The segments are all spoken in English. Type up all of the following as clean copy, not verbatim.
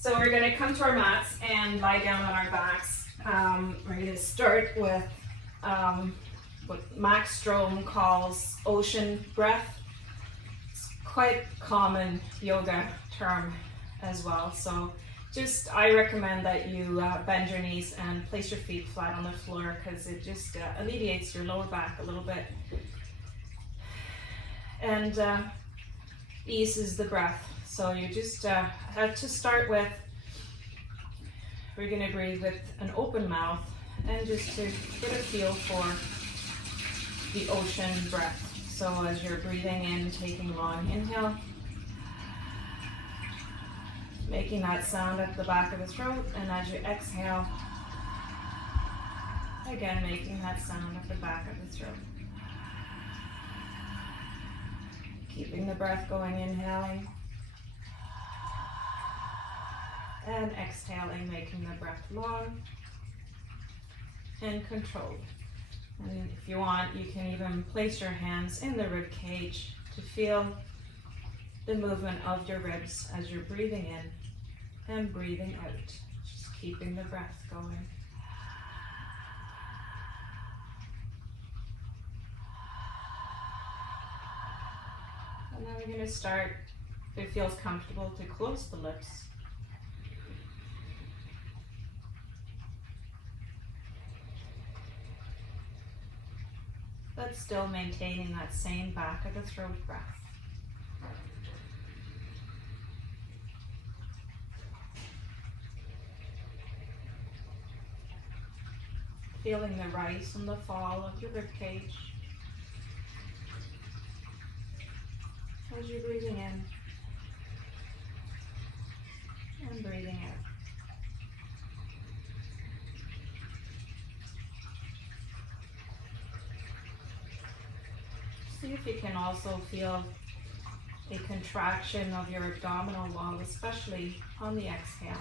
So we're going to come to our mats and lie down on our backs. We're going to start with what Max Strome calls ocean breath. It's quite a common yoga term as well. So I recommend that you bend your knees and place your feet flat on the floor, because it just alleviates your lower back a little bit and eases the breath. So you just have to start with, we're going to breathe with an open mouth and just to get a feel for the ocean breath. So as you're breathing in, taking a long inhale, making that sound at the back of the throat, and as you exhale, again making that sound at the back of the throat. Keeping the breath going, inhaling and exhaling, making the breath long and controlled. And if you want, you can even place your hands in the rib cage to feel the movement of your ribs as you're breathing in and breathing out, just keeping the breath going. And then we're going to start, if it feels comfortable, to close the lips. But still maintaining that same back of the throat breath. Feeling the rise and the fall of your rib cage as you're breathing in and breathing out. See if you can also feel a contraction of your abdominal wall, especially on the exhale.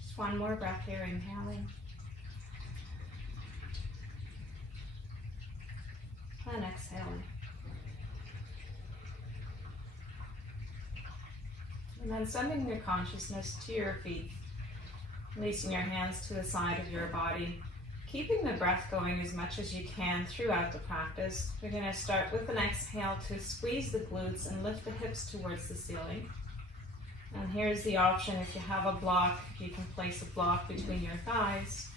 Just one more breath here, inhaling. And exhaling. And then sending your consciousness to your feet, releasing your hands to the side of your body, keeping the breath going as much as you can throughout the practice. We're going to start with an exhale to squeeze the glutes and lift the hips towards the ceiling. And here's the option: if you have a block, you can place a block between your thighs,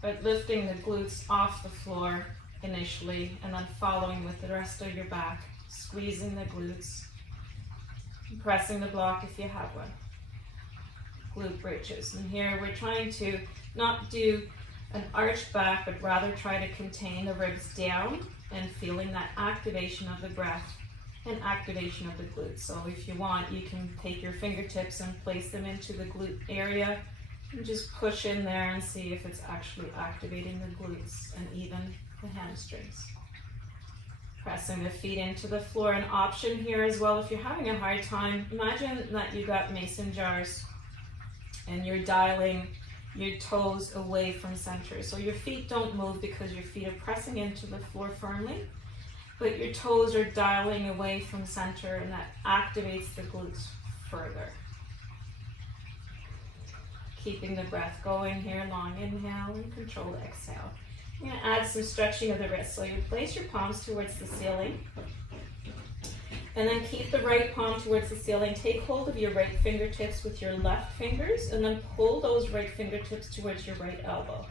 but lifting the glutes off the floor initially, and then following with the rest of your back, squeezing the glutes, pressing the block if you have one. Glute bridges. And here we're trying to not do an arched back, but rather try to contain the ribs down and feeling that activation of the breath and activation of the glutes. So if you want, you can take your fingertips and place them into the glute area and just push in there and see if it's actually activating the glutes and even the hamstrings. Pressing the feet into the floor. An option here as well, if you're having a hard time, imagine that you got mason jars and you're dialing your toes away from center. So your feet don't move because your feet are pressing into the floor firmly, but your toes are dialing away from center, and that activates the glutes further. Keeping the breath going here, long inhale and controlled exhale. I'm going to add some stretching of the wrists. So you place your palms towards the ceiling, and then keep the right palm towards the ceiling. Take hold of your right fingertips with your left fingers, and then pull those right fingertips towards your right elbow.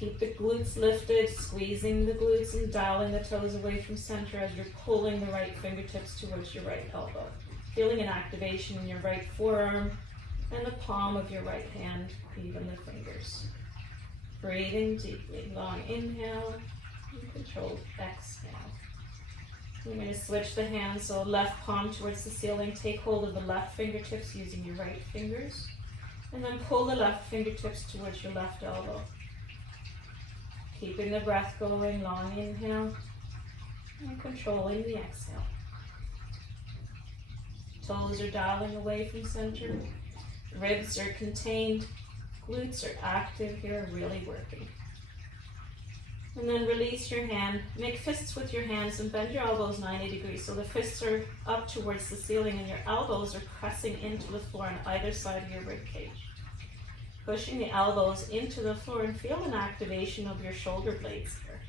Keep the glutes lifted, squeezing the glutes and dialing the toes away from center as you're pulling the right fingertips towards your right elbow. Feeling an activation in your right forearm and the palm of your right hand, even the fingers. Breathing deeply, long inhale and controlled exhale. We're going to switch the hands, so left palm towards the ceiling. Take hold of the left fingertips using your right fingers, and then pull the left fingertips towards your left elbow. Keeping the breath going, long inhale and controlling the exhale. Toes are dialing away from center. Ribs are contained. Glutes are active here, really working. And then release your hand. Make fists with your hands and bend your elbows 90 degrees. So the fists are up towards the ceiling and your elbows are pressing into the floor on either side of your rib cage. Pushing the elbows into the floor and feel an activation of your shoulder blades here.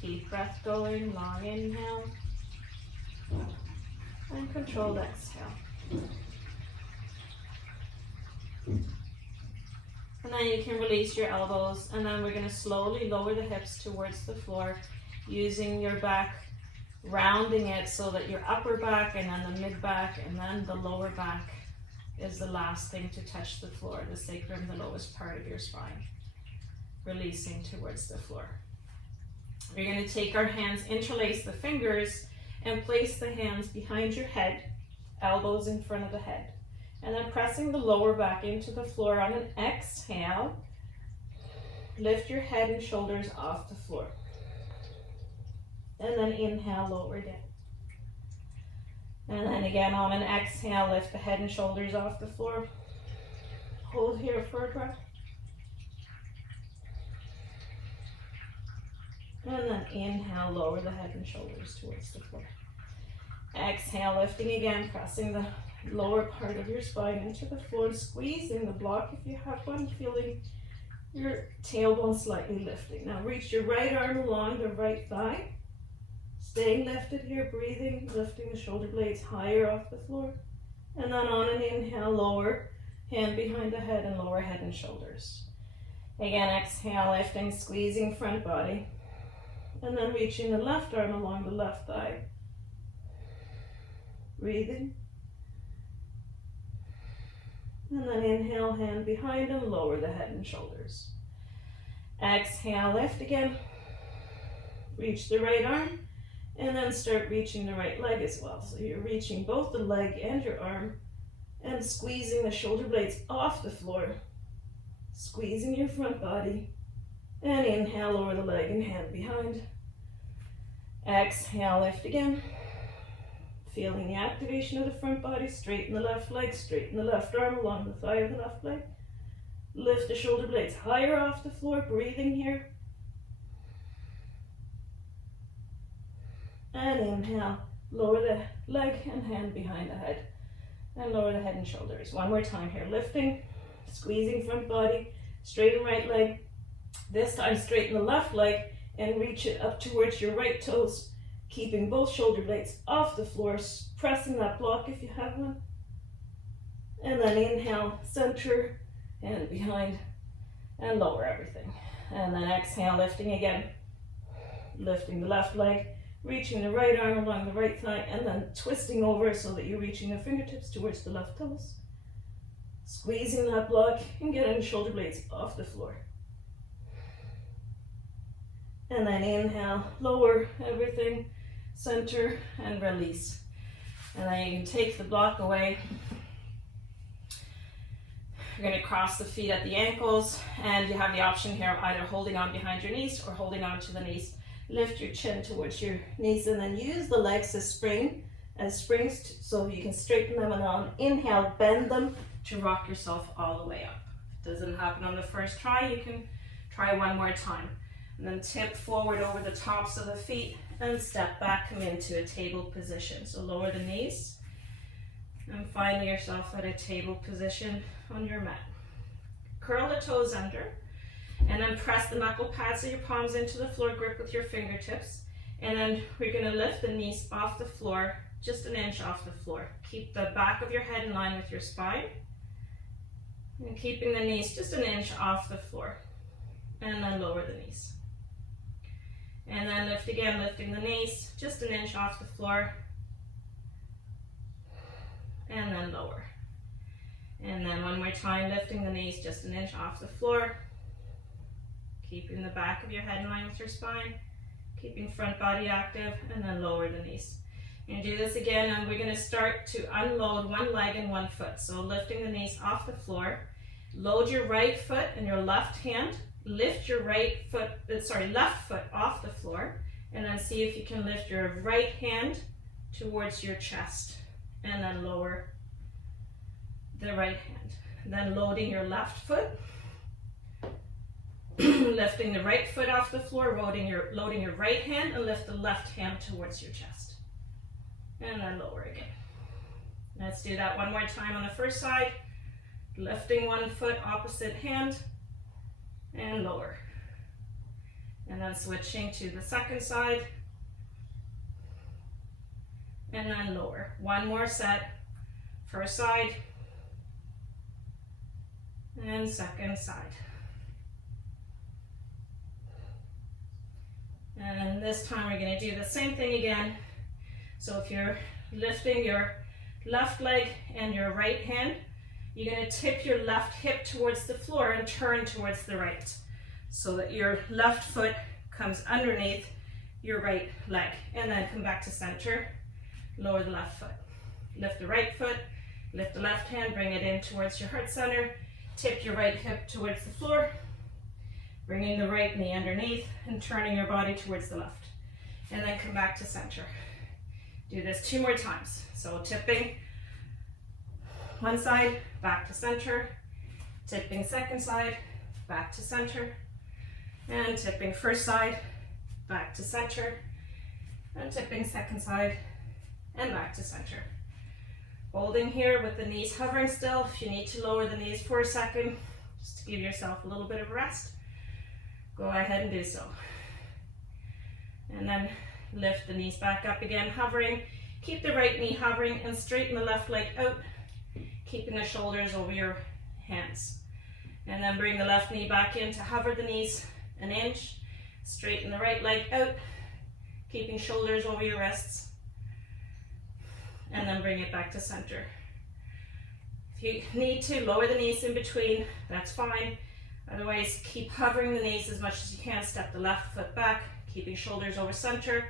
Keep breath going, long inhale. And controlled exhale. And then you can release your elbows, and then we're going to slowly lower the hips towards the floor, using your back, rounding it so that your upper back and then the mid back and then the lower back is the last thing to touch the floor, the sacrum, the lowest part of your spine. Releasing towards the floor. We're going to take our hands, interlace the fingers, and place the hands behind your head, elbows in front of the head. And then pressing the lower back into the floor on an exhale, lift your head and shoulders off the floor. And then inhale, lower down. And then again on an exhale, lift the head and shoulders off the floor. Hold here for a breath. And then inhale, lower the head and shoulders towards the floor. Exhale, lifting again, pressing the lower part of your spine into the floor, squeezing the block if you have one, feeling your tailbone slightly lifting. Now reach your right arm along the right thigh, staying lifted here, breathing, lifting the shoulder blades higher off the floor. And then on an inhale, lower hand behind the head and lower head and shoulders. Again, exhale, lifting, squeezing front body. And then reaching the left arm along the left thigh. Breathing. And then inhale, hand behind and lower the head and shoulders. Exhale, lift again. Reach the right arm and then start reaching the right leg as well. So you're reaching both the leg and your arm and squeezing the shoulder blades off the floor. Squeezing your front body. And inhale, lower the leg and hand behind. Exhale, lift again. Feeling the activation of the front body, straighten the left leg, straighten the left arm along the thigh of the left leg. Lift the shoulder blades higher off the floor, breathing here. And inhale, lower the leg and hand behind the head. And lower the head and shoulders. One more time here, lifting, squeezing front body, straighten right leg. This time straighten the left leg and reach it up towards your right toes. Keeping both shoulder blades off the floor, pressing that block if you have one. And then inhale, center, and behind, and lower everything. And then exhale, lifting again. Lifting the left leg, reaching the right arm along the right thigh, and then twisting over so that you're reaching the fingertips towards the left toes. Squeezing that block and getting the shoulder blades off the floor. And then inhale, lower everything, center, and release. And then you can take the block away. You're going to cross the feet at the ankles, and you have the option here of either holding on behind your knees or holding on to the knees. Lift your chin towards your knees, and then use the legs as springs, so you can straighten them, and on inhale, bend them to rock yourself all the way up. If it doesn't happen on the first try, you can try one more time. And then tip forward over the tops of the feet and step back, come into a table position. So lower the knees and find yourself at a table position on your mat. Curl the toes under and then press the knuckle pads of your palms into the floor, grip with your fingertips. And then we're going to lift the knees off the floor, just an inch off the floor. Keep the back of your head in line with your spine. And keeping the knees just an inch off the floor. And then lower the knees. And then lift again, lifting the knees just an inch off the floor. And then lower. And then one more time, lifting the knees just an inch off the floor. Keeping the back of your head in line with your spine. Keeping front body active, and then lower the knees. And do this again, and we're going to start to unload one leg and one foot. So lifting the knees off the floor. Load your right foot and your left hand. Lift your left foot off the floor, and then see if you can lift your right hand towards your chest, and then lower the right hand. Then loading your left foot, lifting the right foot off the floor, loading your right hand, and lift the left hand towards your chest. And then lower again. Let's do that one more time on the first side. Lifting one foot, opposite hand, and lower. And then switching to the second side, and then lower. One more set, first side, and second side. And this time we're going to do the same thing again. So if you're lifting your left leg and your right hand, you're going to tip your left hip towards the floor and turn towards the right, so that your left foot comes underneath your right leg. And then come back to center, lower the left foot. Lift the right foot, lift the left hand, bring it in towards your heart center, tip your right hip towards the floor, bringing the right knee underneath and turning your body towards the left. And then come back to center. Do this 2 more times. So tipping one side, back to center, tipping second side, back to center, and tipping first side, back to center, and tipping second side, and back to center. Holding here with the knees hovering still. If you need to lower the knees for a second, just to give yourself a little bit of rest, go ahead and do so. And then lift the knees back up again, hovering. Keep the right knee hovering and straighten the left leg out, keeping the shoulders over your hands. And then bring the left knee back in to hover the knees an inch. Straighten the right leg out, keeping shoulders over your wrists. And then bring it back to center. If you need to lower the knees in between, that's fine. Otherwise, keep hovering the knees as much as you can. Step the left foot back, keeping shoulders over center.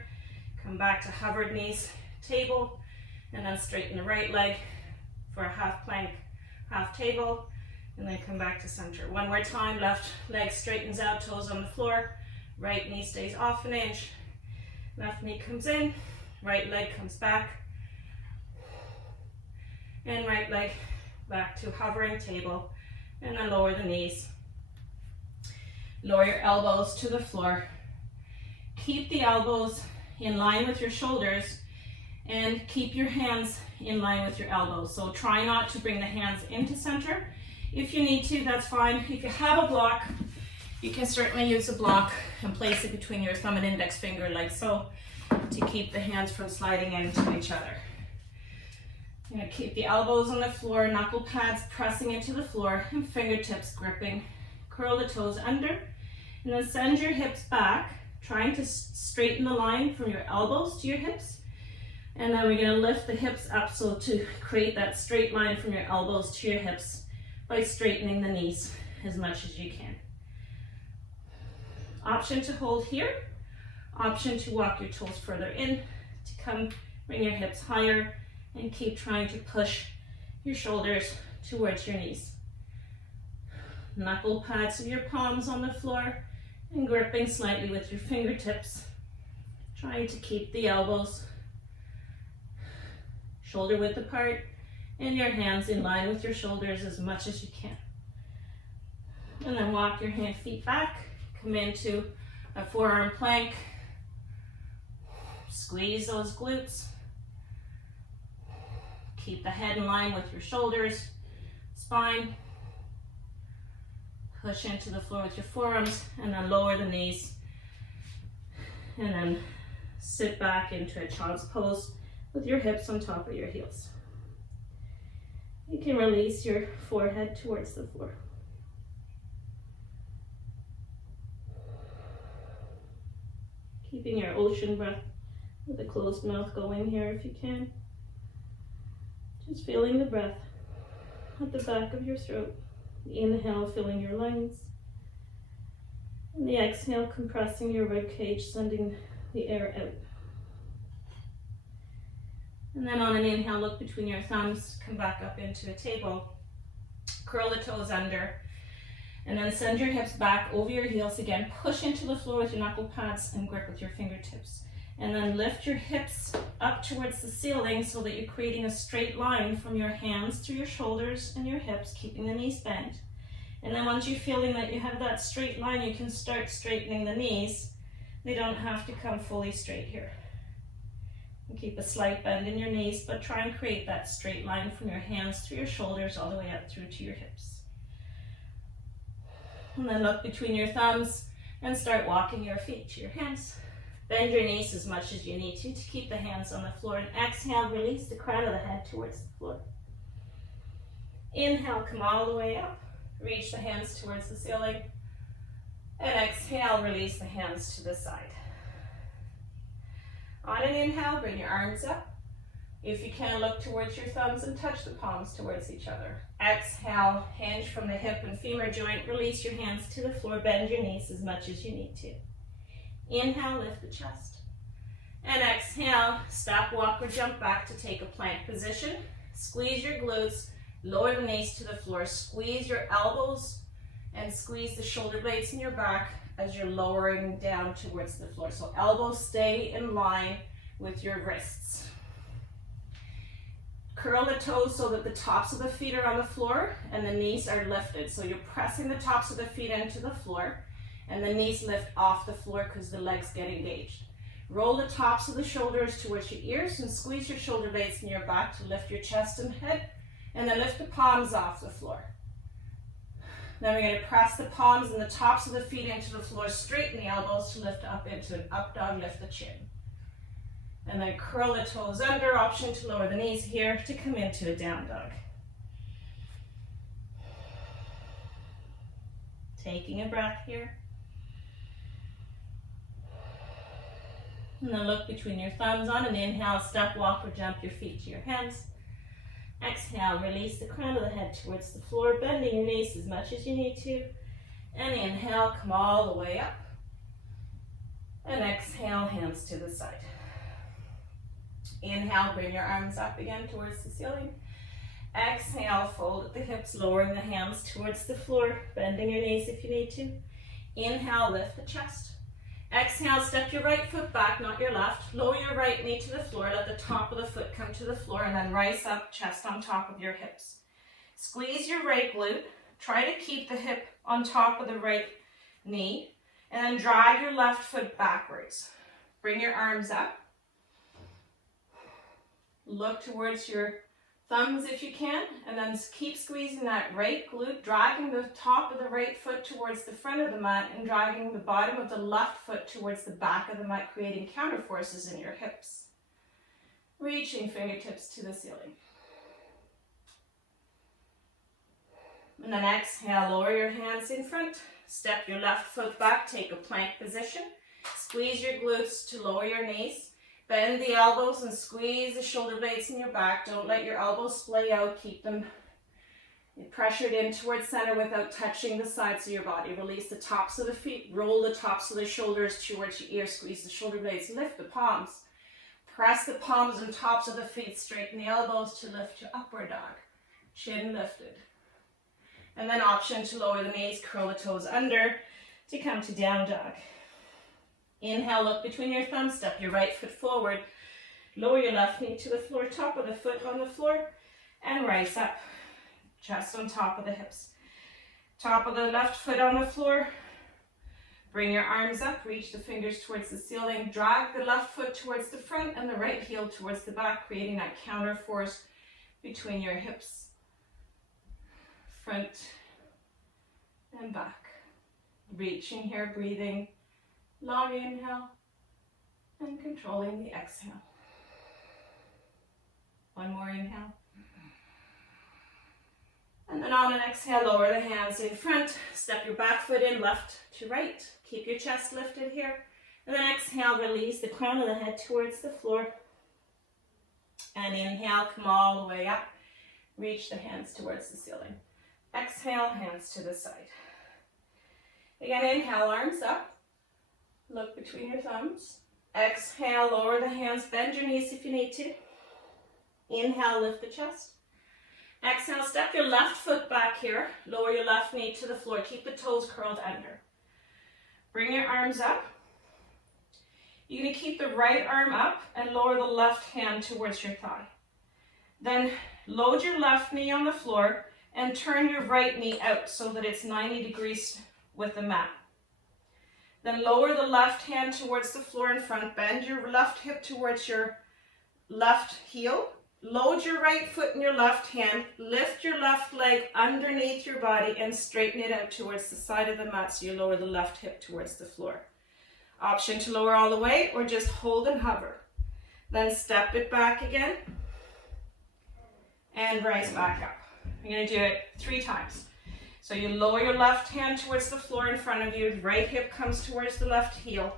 Come back to hovered knees, table, and then straighten the right leg for a half plank, half table, and then come back to center. One more time, left leg straightens out, toes on the floor, right knee stays off an inch, left knee comes in, right leg comes back, and right leg back to hovering table, and then lower the knees. Lower your elbows to the floor. Keep the elbows in line with your shoulders and keep your hands in line with your elbows. So try not to bring the hands into center. If you need to, that's fine. If you have a block, you can certainly use a block and place it between your thumb and index finger like so to keep the hands from sliding into each other. You're going to keep the elbows on the floor, knuckle pads pressing into the floor, and fingertips gripping. Curl the toes under, and then send your hips back, trying to straighten the line from your elbows to your hips. And then we're going to lift the hips up so to create that straight line from your elbows to your hips by straightening the knees as much as you can. Option to hold here, option to walk your toes further in, to come bring your hips higher, and keep trying to push your shoulders towards your knees. Knuckle pads of your palms on the floor and gripping slightly with your fingertips, trying to keep the elbows shoulder width apart and your hands in line with your shoulders as much as you can. And then walk your feet back, come into a forearm plank, squeeze those glutes, keep the head in line with your shoulders, spine, push into the floor with your forearms, and then lower the knees, and then sit back into a child's pose with your hips on top of your heels. You can release your forehead towards the floor. Keeping your ocean breath with a closed mouth going here if you can. Just feeling the breath at the back of your throat. The inhale filling your lungs, and the exhale compressing your rib cage, sending the air out. And then on an inhale, look between your thumbs, come back up into a table, curl the toes under, and then send your hips back over your heels again. Push into the floor with your knuckle pads and grip with your fingertips. And then lift your hips up towards the ceiling so that you're creating a straight line from your hands through your shoulders and your hips, keeping the knees bent. And then once you're feeling that you have that straight line, you can start straightening the knees. They don't have to come fully straight here. And keep a slight bend in your knees, but try and create that straight line from your hands through your shoulders all the way up through to your hips. And then look between your thumbs and start walking your feet to your hands. Bend your knees as much as you need to keep the hands on the floor. And exhale, release the crown of the head towards the floor. Inhale, come all the way up. Reach the hands towards the ceiling. And exhale, release the hands to the side. On an inhale, bring your arms up. If you can, look towards your thumbs and touch the palms towards each other. Exhale, hinge from the hip and femur joint. Release your hands to the floor. Bend your knees as much as you need to. Inhale, lift the chest. And exhale, step, walk, or jump back to take a plank position. Squeeze your glutes, lower the knees to the floor. Squeeze your elbows and squeeze the shoulder blades in your back as you're lowering down towards the floor. So elbows stay in line with your wrists. Curl the toes so that the tops of the feet are on the floor and the knees are lifted. So you're pressing the tops of the feet into the floor and the knees lift off the floor because the legs get engaged. Roll the tops of the shoulders towards your ears and squeeze your shoulder blades in your back to lift your chest and head, and then lift the palms off the floor. Then we're going to press the palms and the tops of the feet into the floor, straighten the elbows to lift up into an up dog, lift the chin. And then curl the toes under, option to lower the knees here to come into a down dog. Taking a breath here. And then look between your thumbs. On an inhale, step, walk, or jump your feet to your hands. Exhale, release the crown of the head towards the floor, bending your knees as much as you need to. And inhale, come all the way up. And exhale, hands to the side. Inhale, bring your arms up again towards the ceiling. Exhale, fold at the hips, lowering the hands towards the floor, bending your knees if you need to. Inhale, lift the chest. Exhale, step your right foot back, not your left. Lower your right knee to the floor, let the top of the foot come to the floor, and then rise up, chest on top of your hips. Squeeze your right glute. Try to keep the hip on top of the right knee, and then drag your left foot backwards. Bring your arms up. Look towards your thumbs if you can, and then keep squeezing that right glute, dragging the top of the right foot towards the front of the mat and dragging the bottom of the left foot towards the back of the mat, creating counter forces in your hips. Reaching fingertips to the ceiling. And then exhale, lower your hands in front, step your left foot back, take a plank position, squeeze your glutes to lower your knees. Bend the elbows and squeeze the shoulder blades in your back. Don't let your elbows splay out. Keep them pressured in towards center without touching the sides of your body. Release the tops of the feet. Roll the tops of the shoulders towards your ears. Squeeze the shoulder blades. Lift the palms. Press the palms and tops of the feet. Straighten the elbows to lift to upward dog. Chin lifted. And then option to lower the knees. Curl the toes under to come to down dog. Inhale, look between your thumbs, step your right foot forward, lower your left knee to the floor, top of the foot on the floor, and rise up, chest on top of the hips. Top of the left foot on the floor, bring your arms up, reach the fingers towards the ceiling, drag the left foot towards the front and the right heel towards the back, creating that counter force between your hips, front and back. Reaching here, breathing. Long inhale and controlling the exhale. One more inhale. And then on an exhale, lower the hands in front. Step your back foot in, left to right. Keep your chest lifted here. And then exhale, release the crown of the head towards the floor. And inhale, come all the way up. Reach the hands towards the ceiling. Exhale, hands to the side. Again, inhale, arms up. Look between your thumbs. Exhale, lower the hands, bend your knees if you need to. Inhale, lift the chest. Exhale, step your left foot back here. Lower your left knee to the floor. Keep the toes curled under. Bring your arms up. You're going to keep the right arm up and lower the left hand towards your thigh. Then load your left knee on the floor and turn your right knee out so that it's 90 degrees with the mat. Then lower the left hand towards the floor in front, bend your left hip towards your left heel, load your right foot in your left hand, lift your left leg underneath your body and straighten it out towards the side of the mat so you lower the left hip towards the floor. Option to lower all the way or just hold and hover. Then step it back again and rise back up. You're going to do it 3 times. So you lower your left hand towards the floor in front of you, right hip comes towards the left heel,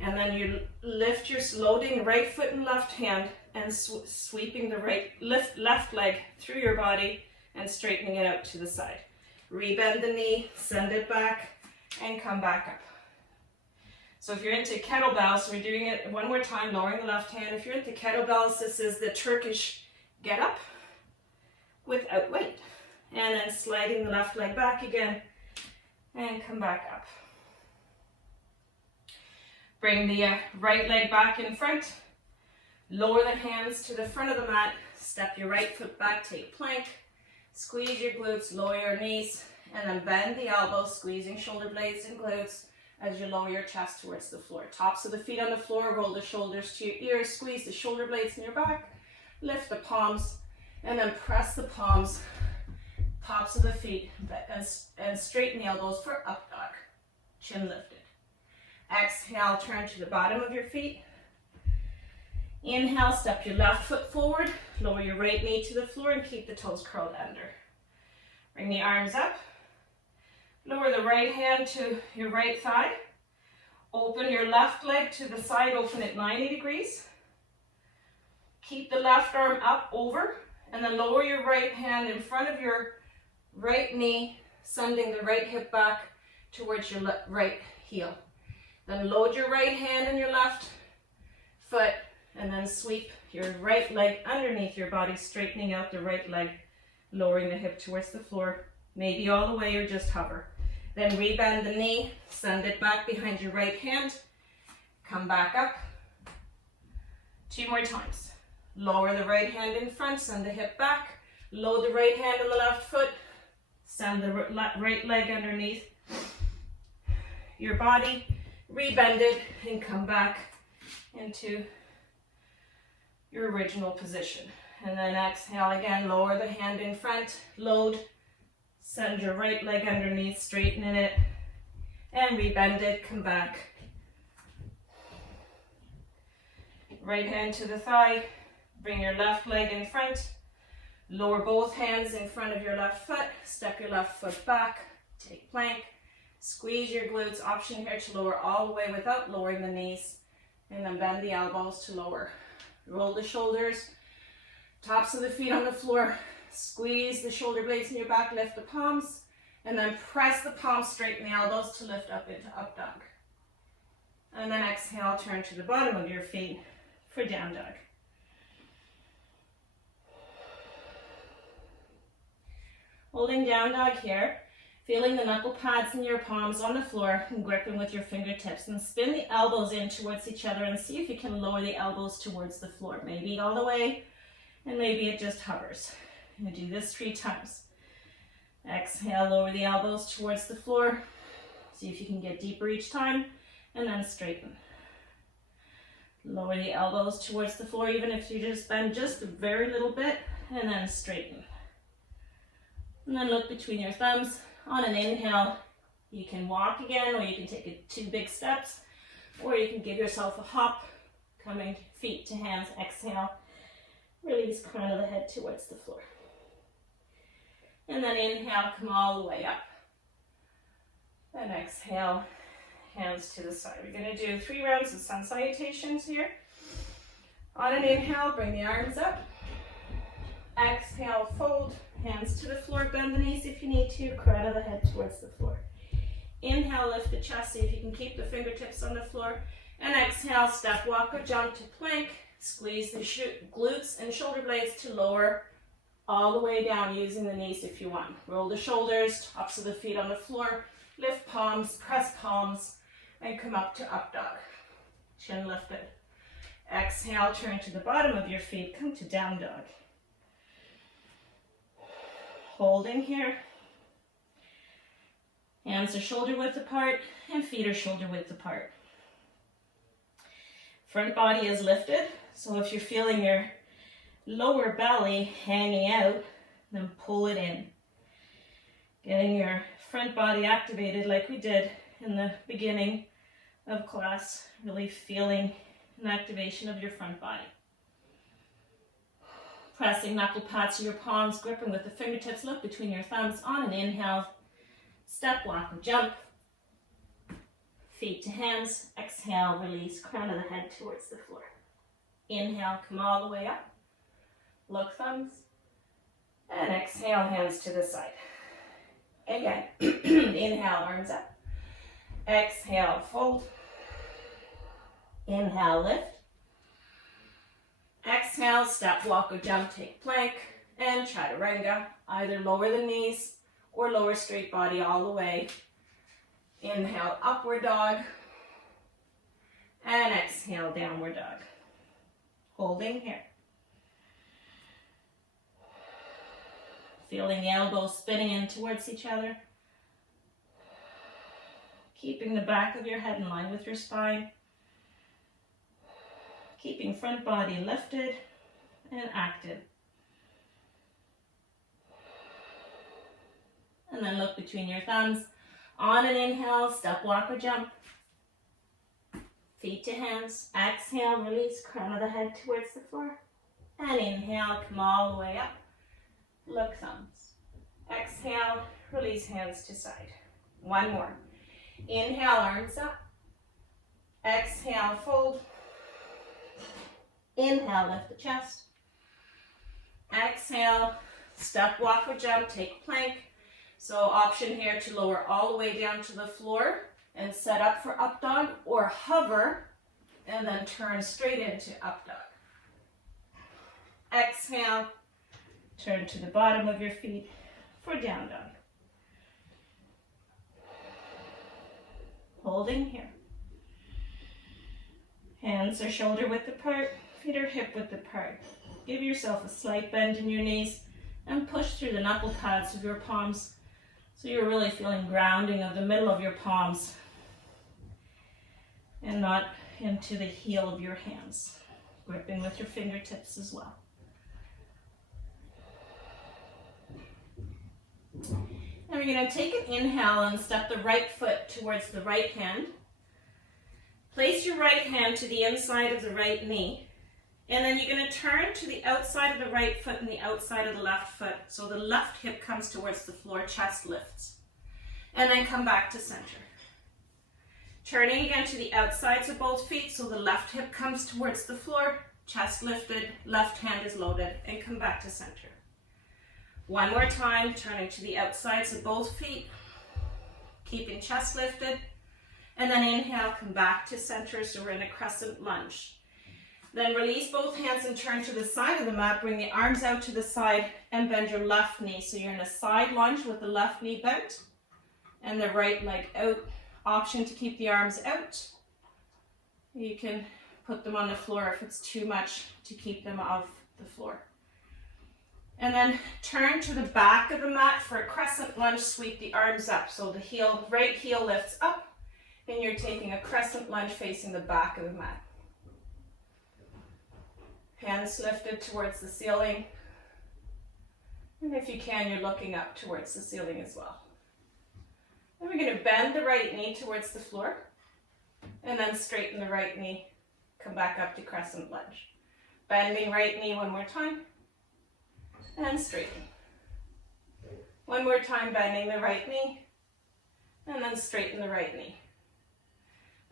and then you lift your loading right foot and left hand and sweeping the left leg through your body and straightening it out to the side. Rebend the knee, send it back, and come back up. So if you're into kettlebells, we're doing it one more time, lowering the left hand. If you're into kettlebells, this is the Turkish get up without weight. And then sliding the left leg back again and come back up. Bring the right leg back in front. Lower the hands to the front of the mat. Step your right foot back, take plank. Squeeze your glutes, lower your knees, and then bend the elbows, squeezing shoulder blades and glutes as you lower your chest towards the floor. Tops of the feet on the floor, roll the shoulders to your ears, squeeze the shoulder blades in your back, lift the palms, and then press the palms, tops of the feet, and straighten the elbows for up dog, chin lifted. Exhale, turn to the bottom of your feet. Inhale, step your left foot forward, lower your right knee to the floor and keep the toes curled under. Bring the arms up, lower the right hand to your right thigh, open your left leg to the side, open it 90 degrees. Keep the left arm up over, and then lower your right hand in front of your right knee, sending the right hip back towards your right heel. Then load your right hand and your left foot, and then sweep your right leg underneath your body, straightening out the right leg, lowering the hip towards the floor, maybe all the way or just hover. Then rebend the knee, send it back behind your right hand, come back up. 2 more times. Lower the right hand in front, send the hip back, load the right hand on the left foot, send the right leg underneath your body, rebend it, and come back into your original position. And then exhale again, lower the hand in front, load, send your right leg underneath, straightening it, and rebend it, come back. Right hand to the thigh, bring your left leg in front, lower both hands in front of your left foot, step your left foot back, take plank, squeeze your glutes, option here to lower all the way without lowering the knees, and then bend the elbows to lower. Roll the shoulders, tops of the feet on the floor, squeeze the shoulder blades in your back, lift the palms, and then press the palms, straighten the elbows to lift up into up dog. And then exhale, turn to the bottom of your feet for down dog. Holding down dog here, feeling the knuckle pads in your palms on the floor and gripping with your fingertips, and spin the elbows in towards each other and see if you can lower the elbows towards the floor. Maybe all the way, and maybe it just hovers. I'm going to do this 3 times. Exhale, lower the elbows towards the floor. See if you can get deeper each time, and then straighten. Lower the elbows towards the floor, even if you just bend just a very little bit, and then straighten. And then look between your thumbs. On an inhale, you can walk again, or you can take 2 big steps, or you can give yourself a hop, coming feet to hands. Exhale, release crown of the head towards the floor. And then inhale, come all the way up. Then exhale, hands to the side. We're going to do 3 rounds of sun salutations here. On an inhale, bring the arms up. Exhale, fold, hands to the floor, bend the knees if you need to, crown of the head towards the floor. Inhale, lift the chest, see if you can keep the fingertips on the floor. And exhale, step, walk, or jump to plank. Squeeze the glutes and shoulder blades to lower all the way down, using the knees if you want. Roll the shoulders, tops of the feet on the floor, lift palms, press palms, and come up to up dog. chin lifted. Exhale, turn to the bottom of your feet, come to down dog. Holding here. Hands are shoulder width apart and feet are shoulder width apart. Front body is lifted, so if you're feeling your lower belly hanging out, then pull it in. Getting your front body activated like we did in the beginning of class, really feeling an activation of your front body. Pressing knuckle pads to your palms, gripping with the fingertips, look between your thumbs on an inhale, step, walk, or jump. Feet to hands, exhale, release, crown of the head towards the floor. Inhale, come all the way up, look thumbs, and exhale, hands to the side. Again, inhale, arms up, exhale, fold, inhale, lift, exhale, step, walk, or jump, take plank, and chaturanga, either lower the knees or lower straight body all the way. Inhale, upward dog, and exhale, downward dog. Holding here. Feeling the elbows spinning in towards each other. Keeping the back of your head in line with your spine. Keeping front body lifted and active. And then look between your thumbs. On an inhale, step, walk, or jump. Feet to hands. Exhale, release, crown of the head towards the floor. And inhale, come all the way up. Look thumbs. Exhale, release, hands to side. One more. Inhale, arms up. Exhale, fold. Inhale, lift the chest. Exhale, step, walk, or jump, take plank. So option here to lower all the way down to the floor and set up for up dog, or hover and then turn straight into up dog. Exhale, turn to the bottom of your feet for down dog. Holding here. Hands are shoulder width apart, feet are hip width apart. Give yourself a slight bend in your knees and push through the knuckle pads of your palms. So you're really feeling grounding of the middle of your palms and not into the heel of your hands. Gripping with your fingertips as well. Now we're going to take an inhale and step the right foot towards the right hand. Place your right hand to the inside of the right knee. And then you're going to turn to the outside of the right foot and the outside of the left foot. So the left hip comes towards the floor, chest lifts. And then come back to center. Turning again to the outsides of both feet, so the left hip comes towards the floor, chest lifted, left hand is loaded, and come back to center. One more time, turning to the outsides of both feet, keeping chest lifted, and then inhale, come back to center, so we're in a crescent lunge. Then release both hands and turn to the side of the mat. Bring the arms out to the side and bend your left knee. So you're in a side lunge with the left knee bent and the right leg out. Option to keep the arms out. You can put them on the floor if it's too much to keep them off the floor. And then turn to the back of the mat for a crescent lunge. Sweep the arms up. So the heel, right heel lifts up and you're taking a crescent lunge facing the back of the mat. Hands lifted towards the ceiling. And if you can, you're looking up towards the ceiling as well. Then we're going to bend the right knee towards the floor. And then straighten the right knee. Come back up to crescent lunge. Bending right knee one more time. And straighten. One more time, bending the right knee. And then straighten the right knee.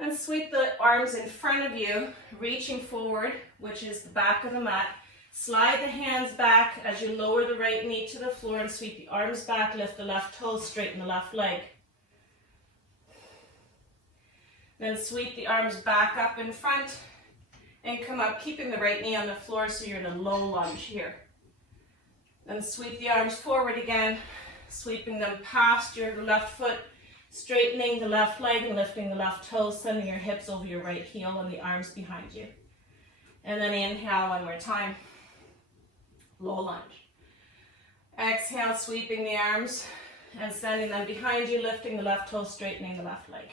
And sweep the arms in front of you, reaching forward, which is the back of the mat. Slide the hands back as you lower the right knee to the floor and sweep the arms back, lift the left toe, straighten the left leg. Then sweep the arms back up in front and come up, keeping the right knee on the floor so you're in a low lunge here. Then sweep the arms forward again, sweeping them past your left foot, Straightening the left leg and lifting the left toes, sending your hips over your right heel and the arms behind you. And then inhale one more time. Low lunge. Exhale, sweeping the arms and sending them behind you, lifting the left toe, straightening the left leg.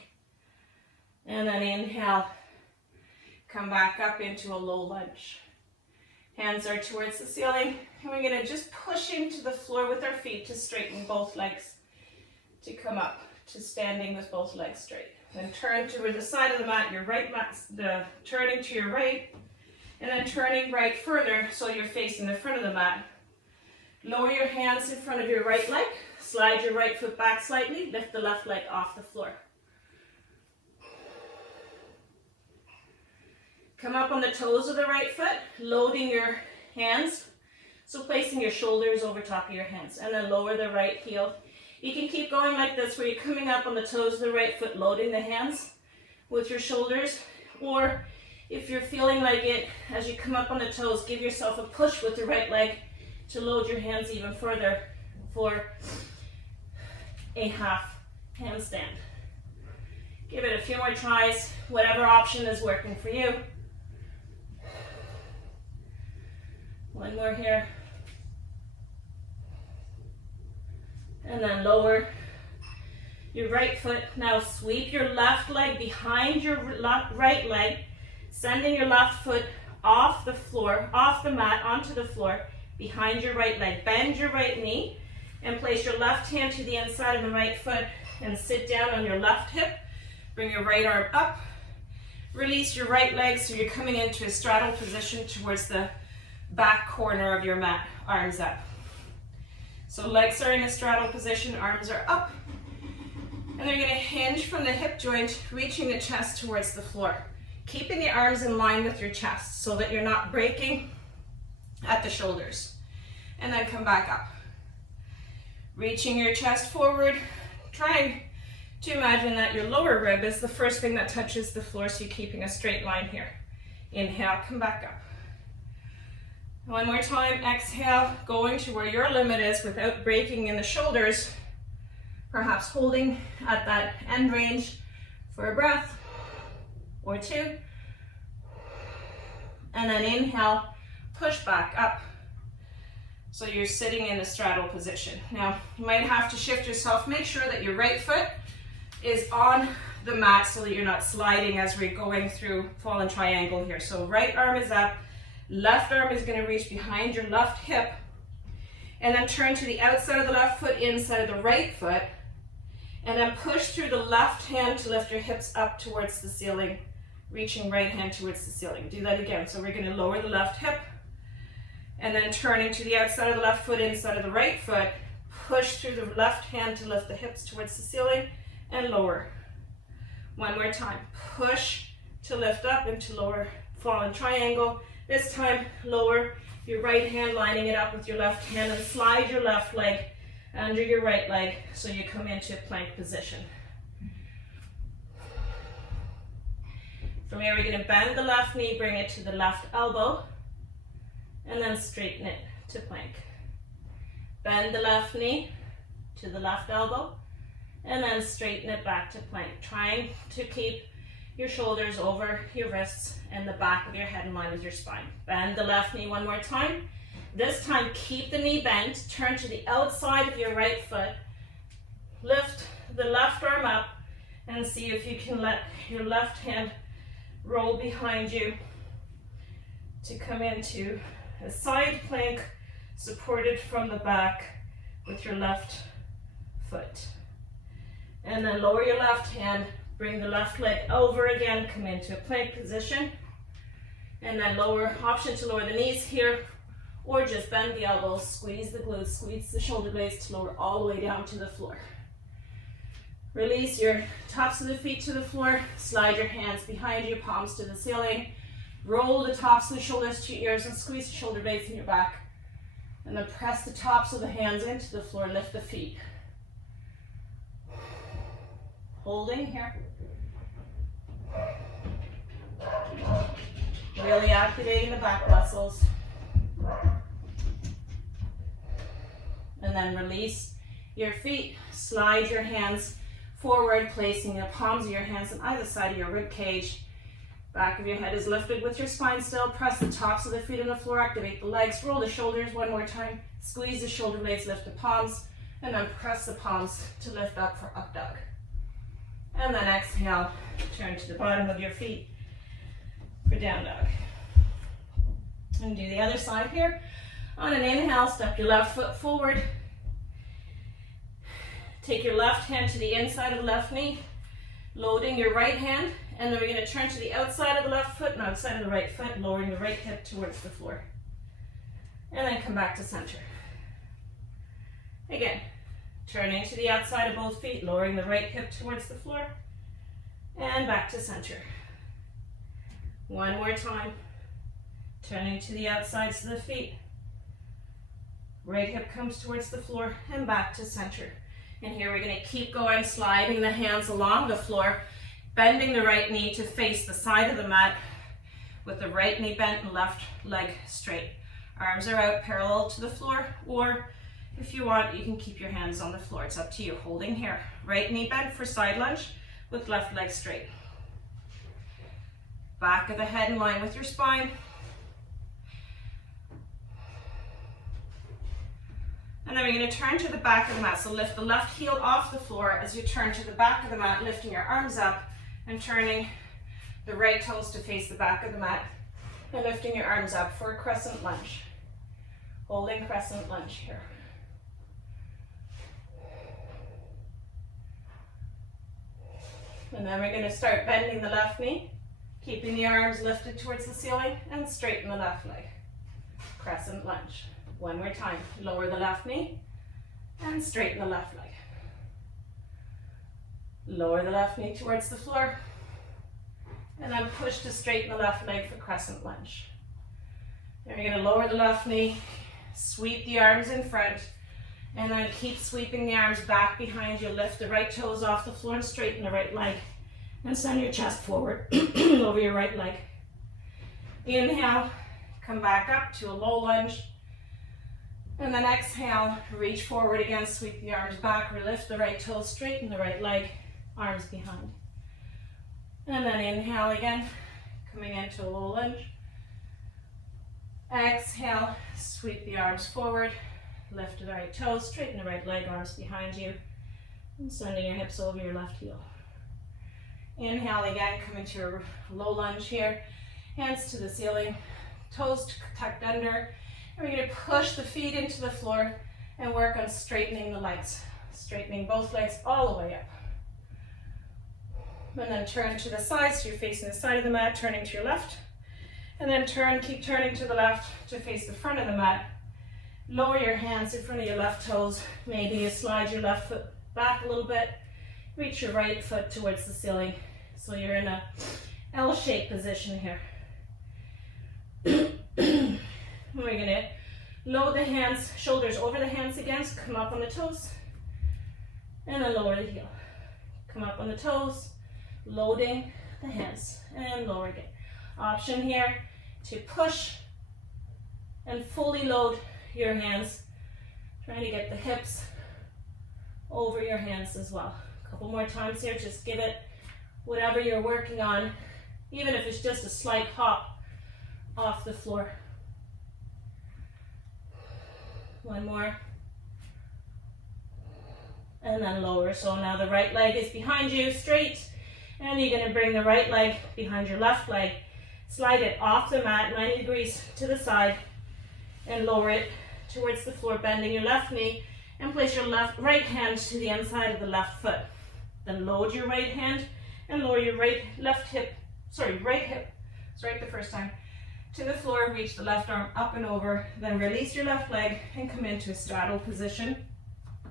And then inhale, come back up into a low lunge. Hands are towards the ceiling, and we're going to just push into the floor with our feet to straighten both legs, to come up to standing with both legs straight. Then turn to the side of the mat, your right mat, turning to your right, and then turning right further so you're facing the front of the mat. Lower your hands in front of your right leg, slide your right foot back slightly, lift the left leg off the floor. Come up on the toes of the right foot, loading your hands, so placing your shoulders over top of your hands, and then lower the right heel. You can keep going like this, where you're coming up on the toes of the right foot, loading the hands with your shoulders, or if you're feeling like it, as you come up on the toes, give yourself a push with the right leg to load your hands even further for a half handstand. Give it a few more tries, whatever option is working for you. One more here. And then lower your right foot. Now sweep your left leg behind your right leg, sending your left foot off the floor, off the mat, onto the floor, behind your right leg. Bend your right knee and place your left hand to the inside of the right foot and sit down on your left hip. Bring your right arm up. Release your right leg so you're coming into a straddle position towards the back corner of your mat, arms up. So legs are in a straddle position, arms are up. And they're going to hinge from the hip joint, reaching the chest towards the floor. Keeping the arms in line with your chest so that you're not breaking at the shoulders. And then come back up. Reaching your chest forward, trying to imagine that your lower rib is the first thing that touches the floor, so you're keeping a straight line here. Inhale, come back up. One more time, exhale, going to where your limit is without breaking in the shoulders, perhaps holding at that end range for a breath or two. And then inhale, push back up. So you're sitting in a straddle position. Now, you might have to shift yourself. Make sure that your right foot is on the mat so that you're not sliding as we're going through fallen triangle here. So right arm is up. Left arm is going to reach behind your left hip, and then turn to the outside of the left foot, inside of the right foot, and then push through the left hand to lift your hips up towards the ceiling, reaching right hand towards the ceiling. Do that again. So we're going to lower the left hip, and then turning to the outside of the left foot, inside of the right foot, push through the left hand to lift the hips towards the ceiling, and lower. One more time. Push to lift up into lower fallen triangle. This time, lower your right hand, lining it up with your left hand, and slide your left leg under your right leg so you come into a plank position. From here, we're going to bend the left knee, bring it to the left elbow, and then straighten it to plank. Bend the left knee to the left elbow, and then straighten it back to plank, trying to keep your shoulders over your wrists and the back of your head in line with your spine. Bend the left knee one more time. This time, keep the knee bent. Turn to the outside of your right foot. Lift the left arm up and see if you can let your left hand roll behind you to come into a side plank supported from the back with your left foot. And then lower your left hand. Bring the left leg over again, come into a plank position, and then option to lower the knees here, or just bend the elbows, squeeze the glutes, squeeze the shoulder blades to lower all the way down to the floor. Release your tops of the feet to the floor, slide your hands behind you, palms to the ceiling, roll the tops of the shoulders to your ears and squeeze the shoulder blades in your back, and then press the tops of the hands into the floor, lift the feet. Holding here. Really activating the back muscles. And then release your feet. Slide your hands forward, placing the palms of your hands on either side of your rib cage. Back of your head is lifted with your spine still. Press the tops of the feet on the floor, activate the legs, roll the shoulders one more time. Squeeze the shoulder blades, lift the palms, and then press the palms to lift up for up dog. And then exhale, turn to the bottom of your feet for down dog. And do the other side here. On an inhale, step your left foot forward. Take your left hand to the inside of the left knee, loading your right hand, and then we're going to turn to the outside of the left foot and outside of the right foot, lowering the right hip towards the floor. And then come back to center. Again, turning to the outside of both feet, lowering the right hip towards the floor, and back to center. One more time. Turning to the outsides of the feet. Right hip comes towards the floor and back to center. And here we're going to keep going, sliding the hands along the floor, bending the right knee to face the side of the mat with the right knee bent and left leg straight. Arms are out parallel to the floor, or if you want, you can keep your hands on the floor. It's up to you. Holding here. Right knee bent for side lunge with left leg straight. Back of the head in line with your spine. And then we're going to turn to the back of the mat. So lift the left heel off the floor as you turn to the back of the mat, lifting your arms up and turning the right toes to face the back of the mat and lifting your arms up for a crescent lunge. Holding crescent lunge here. And then we're going to start bending the left knee, keeping the arms lifted towards the ceiling, and straighten the left leg. Crescent lunge. One more time. Lower the left knee and straighten the left leg. Lower the left knee towards the floor and then push to straighten the left leg for crescent lunge. Then you're going to lower the left knee, sweep the arms in front, and then keep sweeping the arms back behind you. Lift the right toes off the floor and straighten the right leg. And send your chest forward over your right leg. Inhale, come back up to a low lunge. And then exhale, reach forward again, sweep the arms back, lift the right toes, straighten the right leg, arms behind. And then inhale again, coming into a low lunge. Exhale, sweep the arms forward, lift the right toes, straighten the right leg, arms behind you, and sending your hips over your left heel. Inhale again, come into a low lunge here, hands to the ceiling, toes tucked under. And we're going to push the feet into the floor and work on straightening the legs. Straightening both legs all the way up. And then turn to the side, so you're facing the side of the mat, turning to your left. And then keep turning to the left to face the front of the mat. Lower your hands in front of your left toes. Maybe you slide your left foot back a little bit. Reach your right foot towards the ceiling. So you're in a L-shaped position here. We're going to load the hands, shoulders over the hands again, so come up on the toes, and then lower the heel. Come up on the toes, loading the hands, and lower again. Option here to push and fully load your hands, trying to get the hips over your hands as well. A couple more times here, just give it whatever you're working on, even if it's just a slight hop off the floor. One more. And then lower. So now the right leg is behind you, straight. And you're going to bring the right leg behind your left leg. Slide it off the mat, 90 degrees to the side. And lower it towards the floor, bending your left knee. And place your right hand to the inside of the left foot. Then load your right hand and lower your right hip, it's right the first time, to the floor. Reach the left arm up and over, then release your left leg and come into a straddle position,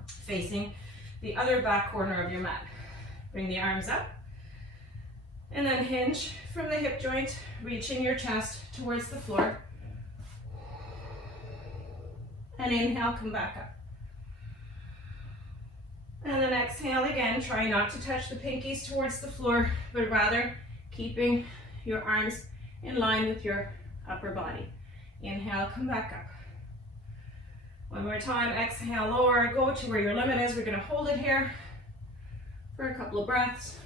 facing the other back corner of your mat. Bring the arms up, and then hinge from the hip joint, reaching your chest towards the floor. And inhale, come back up. And then exhale again, try not to touch the pinkies towards the floor, but rather keeping your arms in line with your upper body. Inhale, come back up. One more time, exhale, lower, go to where your limit is. We're going to hold it here for a couple of breaths.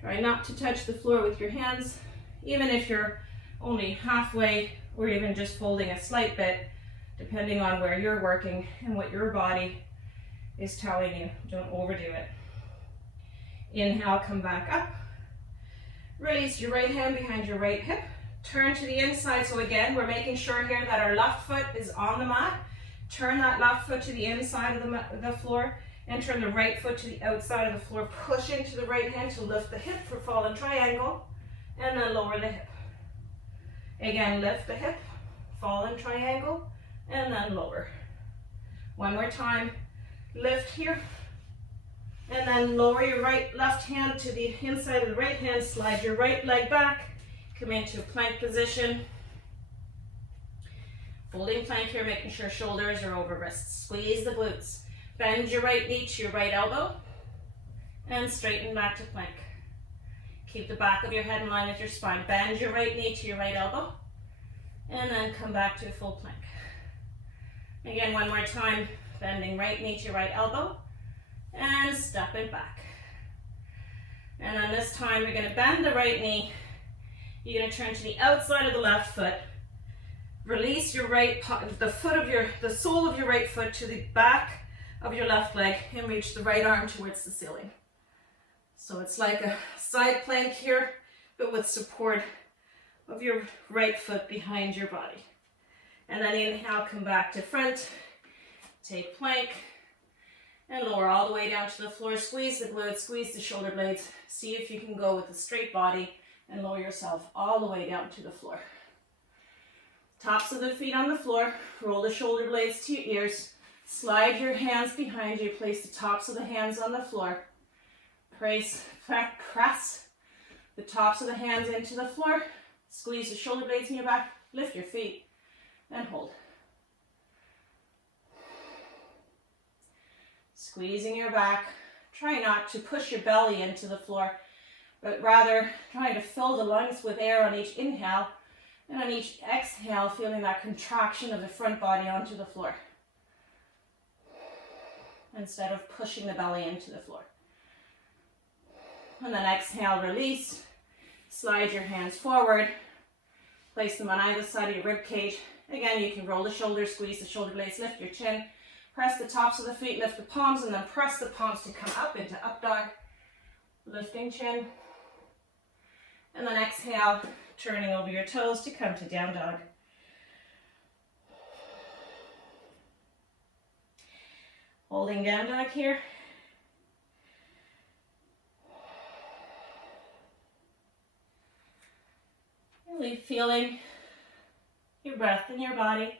Try not to touch the floor with your hands, even if you're only halfway or even just folding a slight bit, depending on where you're working and what your body is telling you. Don't overdo it. Inhale, come back up. Release your right hand behind your right hip. Turn to the inside. So again, we're making sure here that our left foot is on the mat. Turn that left foot to the inside of the floor and turn the right foot to the outside of the floor. Push into the right hand to lift the hip for fallen triangle and then lower the hip. Again, lift the hip, fallen triangle, and then lower. One more time. Lift here, and then lower your left hand to the inside of the right hand. Slide your right leg back. Come into a plank position. Folding plank here, making sure shoulders are over wrists. Squeeze the glutes. Bend your right knee to your right elbow, and straighten back to plank. Keep the back of your head in line with your spine. Bend your right knee to your right elbow, and then come back to a full plank. Again, one more time. Bending right knee to your right elbow and stepping back. And then this time you're going to bend the right knee. You're going to turn to the outside of the left foot. Release your the sole of your right foot to the back of your left leg and reach the right arm towards the ceiling. So it's like a side plank here, but with support of your right foot behind your body. And then inhale, come back to front. Take plank and lower all the way down to the floor. Squeeze the glutes, squeeze the shoulder blades. See if you can go with a straight body and lower yourself all the way down to the floor. Tops of the feet on the floor. Roll the shoulder blades to your ears. Slide your hands behind you. Place the tops of the hands on the floor. Press the tops of the hands into the floor. Squeeze the shoulder blades in your back. Lift your feet and hold. Squeezing your back. Try not to push your belly into the floor, but rather try to fill the lungs with air on each inhale, and on each exhale, feeling that contraction of the front body onto the floor, instead of pushing the belly into the floor. And then exhale, release. Slide your hands forward. Place them on either side of your rib cage. Again, you can roll the shoulders, squeeze the shoulder blades, lift your chin. Press the tops of the feet, lift the palms, and then press the palms to come up into up dog. Lifting chin. And then exhale, turning over your toes to come to down dog. Holding down dog here. Really feeling your breath in your body.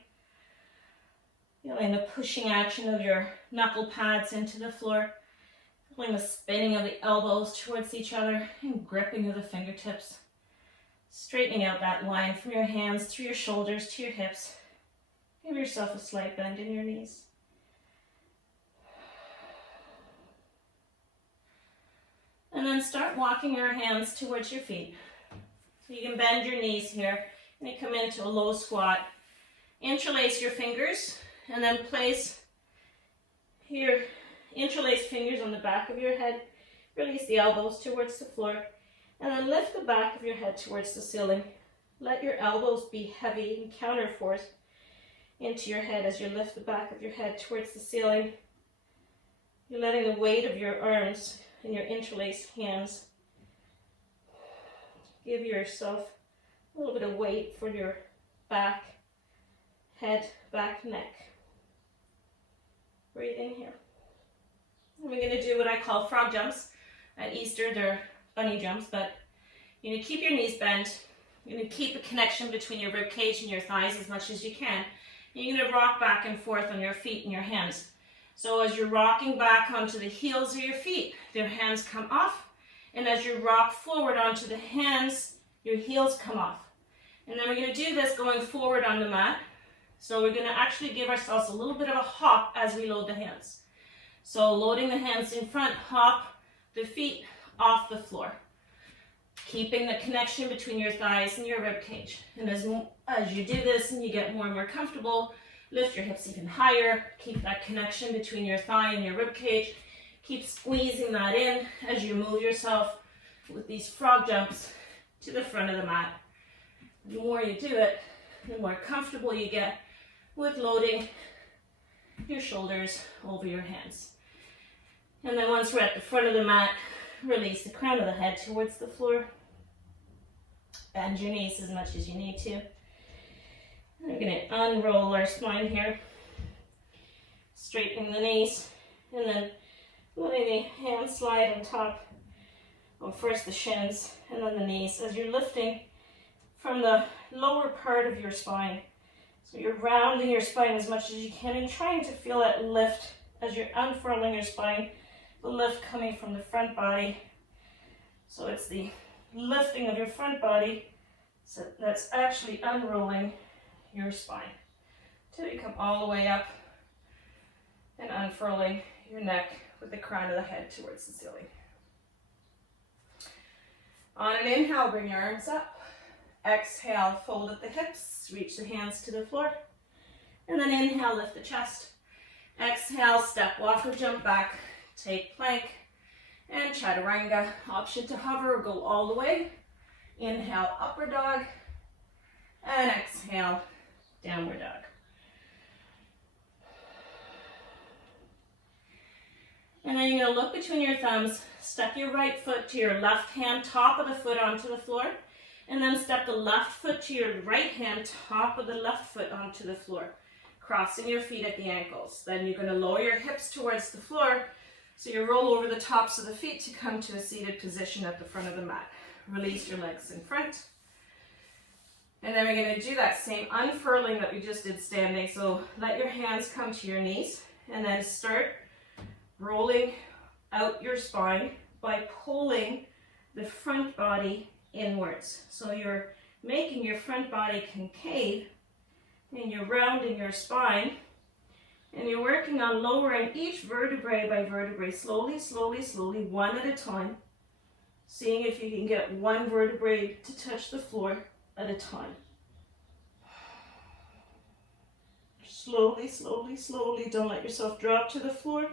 Feeling the pushing action of your knuckle pads into the floor. Feeling the spinning of the elbows towards each other and gripping of the fingertips. Straightening out that line from your hands through your shoulders to your hips. Give yourself a slight bend in your knees. And then start walking your hands towards your feet. So you can bend your knees here and you come into a low squat. Interlace your fingers and then place your interlaced fingers on the back of your head. Release the elbows towards the floor and then lift the back of your head towards the ceiling. Let your elbows be heavy and counter force into your head as you lift the back of your head towards the ceiling. You're letting the weight of your arms and your interlaced hands give yourself a little bit of weight for your back, head, back, neck. Breathe in here. And we're going to do what I call frog jumps. At Easter, they're bunny jumps, but you're going to keep your knees bent. You're going to keep a connection between your rib cage and your thighs as much as you can. And you're going to rock back and forth on your feet and your hands. So as you're rocking back onto the heels of your feet, your hands come off. And as you rock forward onto the hands, your heels come off. And then we're going to do this going forward on the mat. So we're going to actually give ourselves a little bit of a hop as we load the hands. So loading the hands in front, hop the feet off the floor. Keeping the connection between your thighs and your rib cage. And as you do this and you get more and more comfortable, lift your hips even higher. Keep that connection between your thigh and your rib cage. Keep squeezing that in as you move yourself with these frog jumps to the front of the mat. The more you do it, the more comfortable you get with loading your shoulders over your hands. And then once we're at the front of the mat, release the crown of the head towards the floor. Bend your knees as much as you need to. We're going to unroll our spine here, straightening the knees, and then letting the hands slide on top of first the shins and then the knees as you're lifting from the lower part of your spine. So you're rounding your spine as much as you can and trying to feel that lift as you're unfurling your spine, the lift coming from the front body. So it's the lifting of your front body that's actually unrolling your spine till you come all the way up and unfurling your neck with the crown of the head towards the ceiling. On an inhale, bring your arms up. Exhale, fold at the hips, reach the hands to the floor. And then inhale, lift the chest. Exhale, step, walk or jump back, take plank, and chaturanga. Option to hover or go all the way. Inhale, upward dog, and exhale, downward dog. And then you're going to look between your thumbs, step your right foot to your left hand, top of the foot onto the floor, and then step the left foot to your right hand, top of the left foot onto the floor, crossing your feet at the ankles. Then you're going to lower your hips towards the floor, so you roll over the tops of the feet to come to a seated position at the front of the mat. Release your legs in front. And then we're going to do that same unfurling that we just did standing. So let your hands come to your knees and then start rolling out your spine by pulling the front body inwards. So you're making your front body concave and you're rounding your spine and you're working on lowering each vertebrae by vertebrae, slowly, slowly, slowly, one at a time, seeing if you can get one vertebrae to touch the floor at a time. Slowly, slowly, slowly, don't let yourself drop to the floor,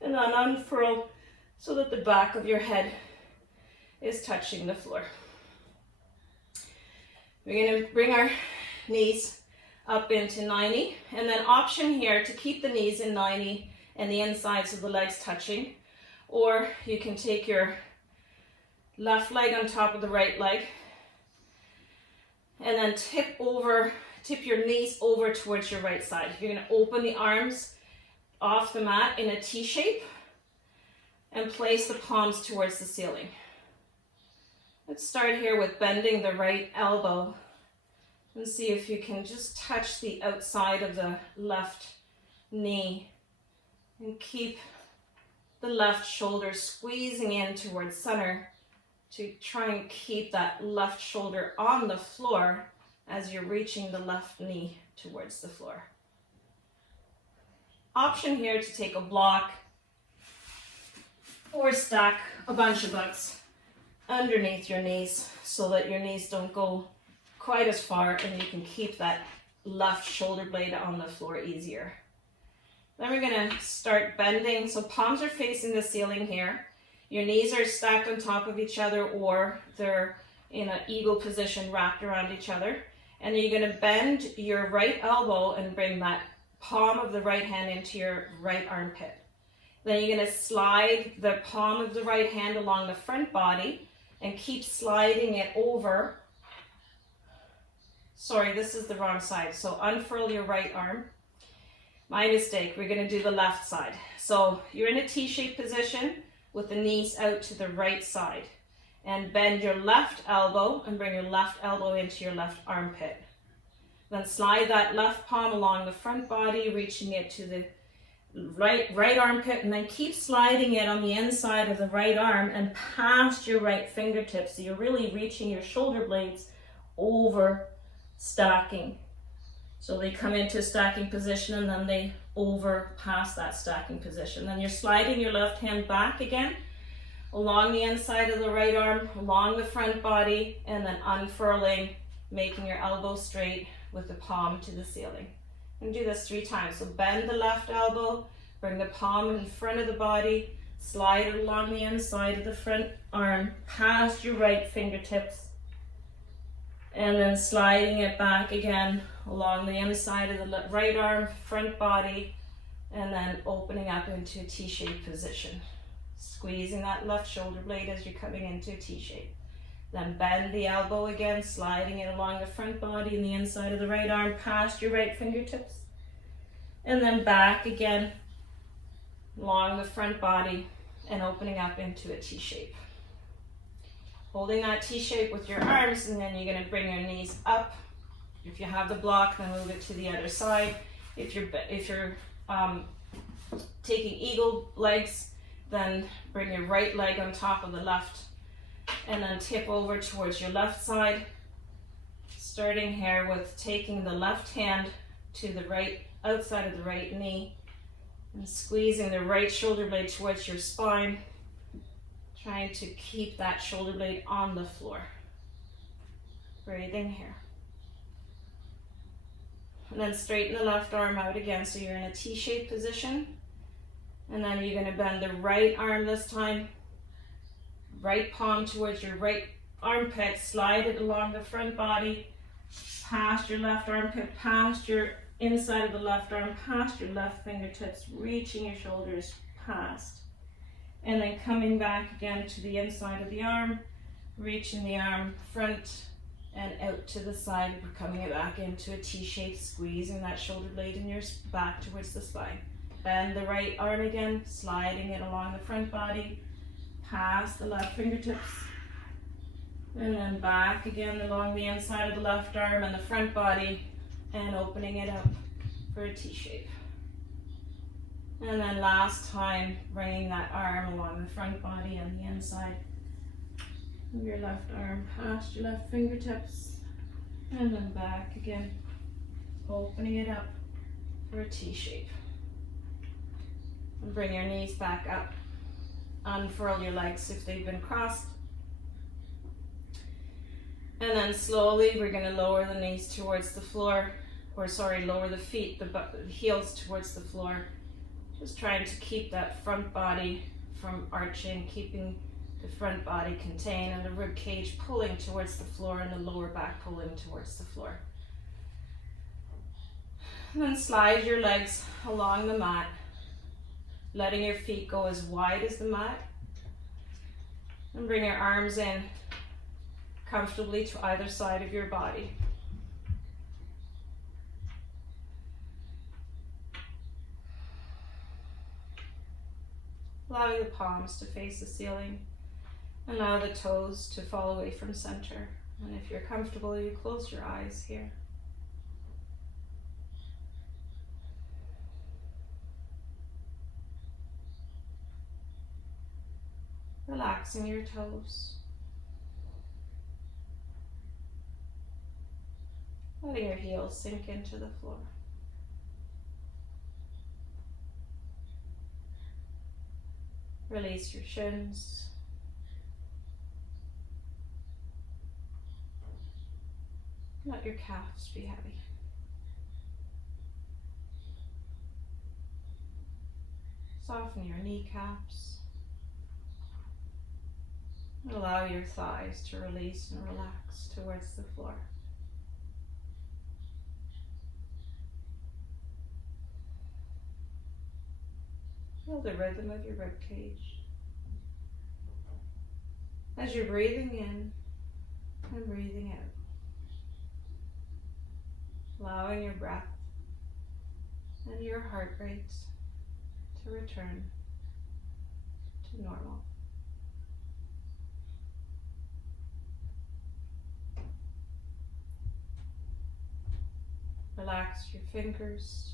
and then unfurl so that the back of your head is touching the floor. We're going to bring our knees up into 90, and then option here to keep the knees in 90 and the insides of the legs touching, or you can take your left leg on top of the right leg and then tip your knees over towards your right side. You're going to open the arms off the mat in a T shape and place the palms towards the ceiling. Let's start here with bending the right elbow and see if you can just touch the outside of the left knee and keep the left shoulder squeezing in towards center to try and keep that left shoulder on the floor as you're reaching the left knee towards the floor. Option here to take a block or stack a bunch of books underneath your knees so that your knees don't go quite as far and you can keep that left shoulder blade on the floor easier. Then we're going to start bending, so palms are facing the ceiling here. Your knees are stacked on top of each other or they're in an eagle position wrapped around each other. And you're going to bend your right elbow and bring that palm of the right hand into your right armpit. Then you're going to slide the palm of the right hand along the front body and keep sliding it over. Sorry, this is the wrong side. So unfurl your right arm. My mistake. We're going to do the left side. So you're in a T-shaped position with the knees out to the right side. And bend your left elbow and bring your left elbow into your left armpit. Then slide that left palm along the front body, reaching it to the right armpit, and then keep sliding it on the inside of the right arm and past your right fingertips. So you're really reaching your shoulder blades over stacking. So they come into a stacking position and then they over past that stacking position. Then you're sliding your left hand back again along the inside of the right arm, along the front body, and then unfurling, making your elbow straight with the palm to the ceiling. And do this 3 times. So bend the left elbow, bring the palm in front of the body, Slide it along the inside of the front arm, past your right fingertips. And then sliding it back again along the inside of the right arm, front body, and then opening up into a T-shaped position. Squeezing that left shoulder blade as you're coming into a T-shape. Then bend the elbow again, sliding it along the front body and the inside of the right arm, past your right fingertips. And then back again along the front body and opening up into a T-shape. Holding that T-shape with your arms, and then you're going to bring your knees up. If you have the block, then move it to the other side. If you're taking eagle legs, then bring your right leg on top of the left, and then tip over towards your left side. Starting here with taking the left hand to the right outside of the right knee and squeezing the right shoulder blade towards your spine. Trying to keep that shoulder blade on the floor. Breathing here. And then straighten the left arm out again so you're in a T-shaped position. And then you're going to bend the right arm this time. Right palm towards your right armpit. Slide it along the front body. Past your left armpit, past your inside of the left arm, past your left fingertips. Reaching your shoulders past. And then coming back again to the inside of the arm, reaching the arm front and out to the side. We're coming back into a T-shape, squeezing that shoulder blade in your back towards the spine. Bend the right arm again, sliding it along the front body, past the left fingertips. And then back again along the inside of the left arm and the front body, and opening it up for a T-shape. And then last time, bringing that arm along the front body and the inside of your left arm, past your left fingertips, and then back again, opening it up for a T-shape. And bring your knees back up. Unfurl your legs if they've been crossed. And then slowly, we're going to lower the knees towards the floor, lower the feet, the heels towards the floor. Just trying to keep that front body from arching, keeping the front body contained and the rib cage pulling towards the floor and the lower back pulling towards the floor. And then slide your legs along the mat, letting your feet go as wide as the mat. And bring your arms in comfortably to either side of your body. Allowing the palms to face the ceiling. Allow the toes to fall away from center. And if you're comfortable, you close your eyes here. Relaxing your toes. Letting your heels sink into the floor. Release your shins. Let your calves be heavy. Soften your kneecaps. Allow your thighs to release and relax towards the floor. Feel the rhythm of your rib cage. As you're breathing in and breathing out. Allowing your breath and your heart rate to return to normal. Relax your fingers.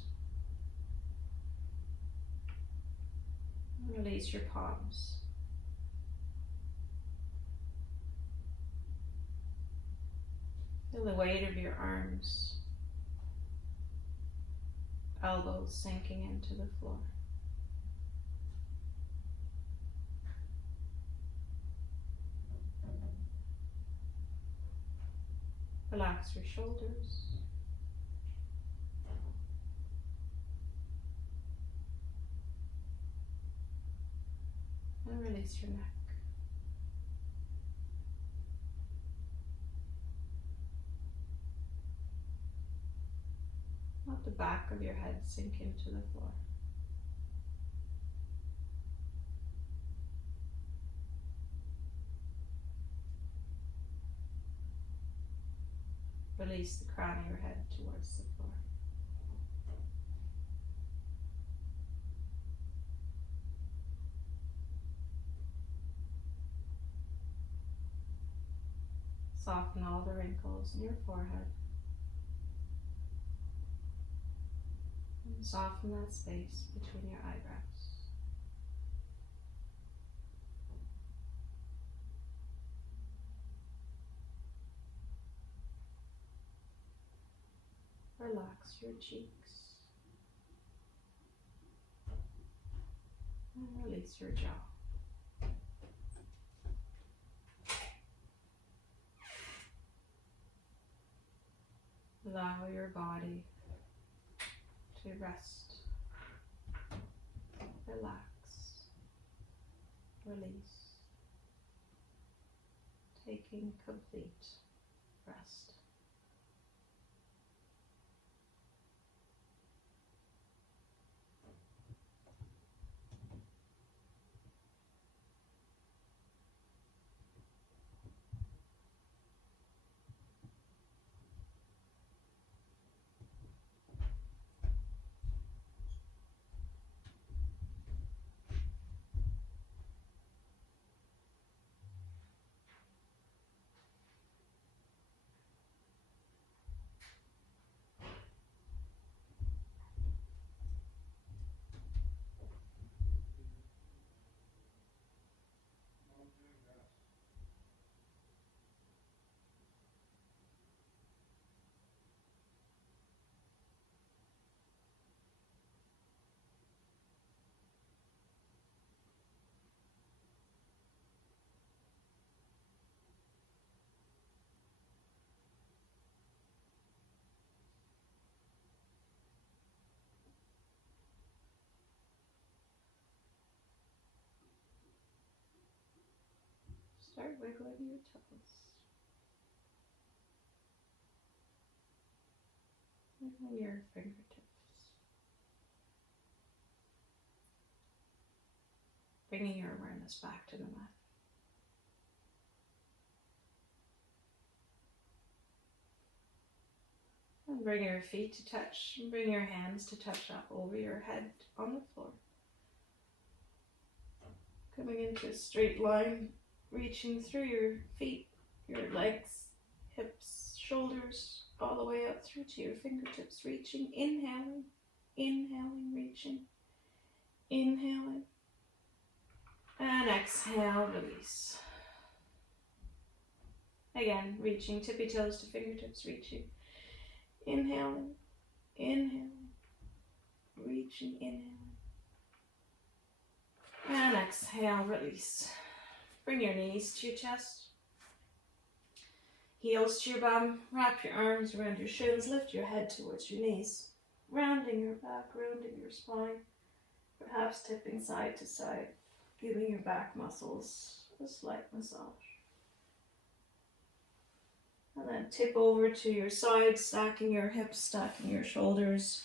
Release your palms. Feel the weight of your arms. Elbows sinking into the floor. Relax your shoulders. Release your neck. Let the back of your head sink into the floor. Release the crown of your head towards the floor. Soften all the wrinkles in your forehead. And soften that space between your eyebrows. Relax your cheeks. And release your jaw. Allow your body to rest, relax, release, taking complete rest. Start wiggling your toes. Wiggling your fingertips. Bringing your awareness back to the mat. And bring your feet to touch, and bring your hands to touch up over your head on the floor. Coming into a straight line, reaching through your feet, your legs, hips, shoulders, all the way up through to your fingertips, reaching, inhaling, inhaling, reaching, inhaling, and exhale, release. Again, reaching, tippy toes to fingertips, reaching, inhaling, inhaling, reaching, inhaling, and exhale, release. Bring your knees to your chest, heels to your bum, wrap your arms around your shins, lift your head towards your knees, rounding your back, rounding your spine, perhaps tipping side to side, giving your back muscles a slight massage. And then tip over to your side, stacking your hips, stacking your shoulders,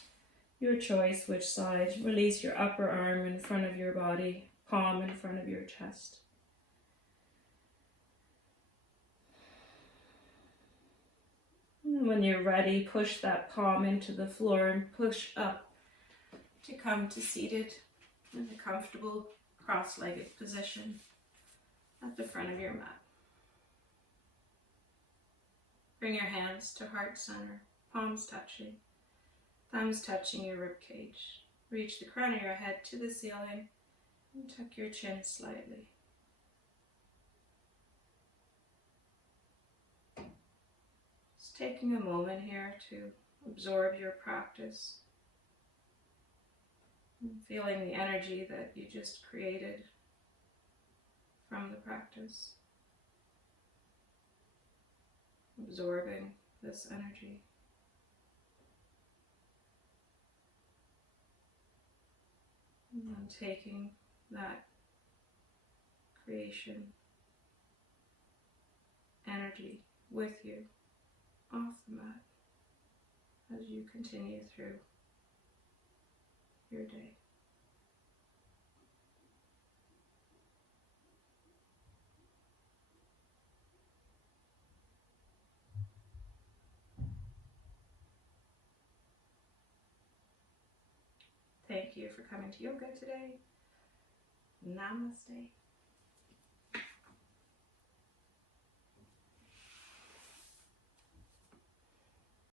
your choice which side. Release your upper arm in front of your body, palm in front of your chest. And when you're ready, push that palm into the floor and push up to come to seated in a comfortable cross-legged position at the front of your mat. Bring your hands to heart center, palms touching, thumbs touching your rib cage. Reach the crown of your head to the ceiling and tuck your chin slightly. Just taking a moment here to absorb your practice and feeling the energy that you just created from the practice. Absorbing this energy. And then taking that creation energy with you off the mat as you continue through your day. Thank you for coming to yoga today. Namaste.